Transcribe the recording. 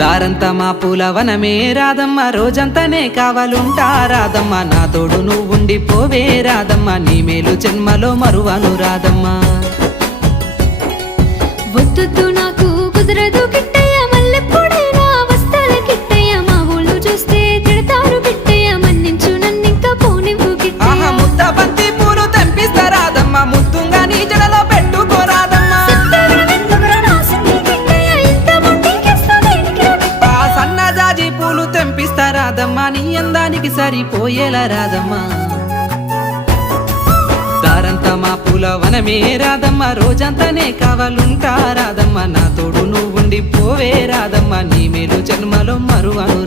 దారంతా మా పూలవనమే రాదమ్మ, రోజంతానే కావాలుంటా రాదమ్మ, నా తోడు నువ్వుండి పోవే రాదమ్మ, నీ మేలు జన్మలో మరువను రాదమ్మ. వద్దు నాకు కుదరదు కిట్టయ్య, మల్లెప్పుడైనా వస్తాల కిట్టయ్య, మా ఊళ్ళు చూస్తే తిడతారు కిట్టయ్య, మన్నించు నన్నింకా పోనివ్వు కిట్టయ్య. ముద్ద బంతి పూలు తెంపిస్తా రాదమ్మ, ముద్దుంగా నీ జడలో పెట్టుకోరాదమ్మ. సన్నజాజి పూలు తెంపిస్తా రాదమ్మ, నీ అందానికి సరిపోయేలా రాదమ్మ. దారంతా మా పూలవనమే రాదమ్మ, రోజంతానే కావాలుంటా రాదమ్మ, నా తోడు నువ్వుండి పోవే రాదమ్మ, నీ మేలు జన్మలో మరువను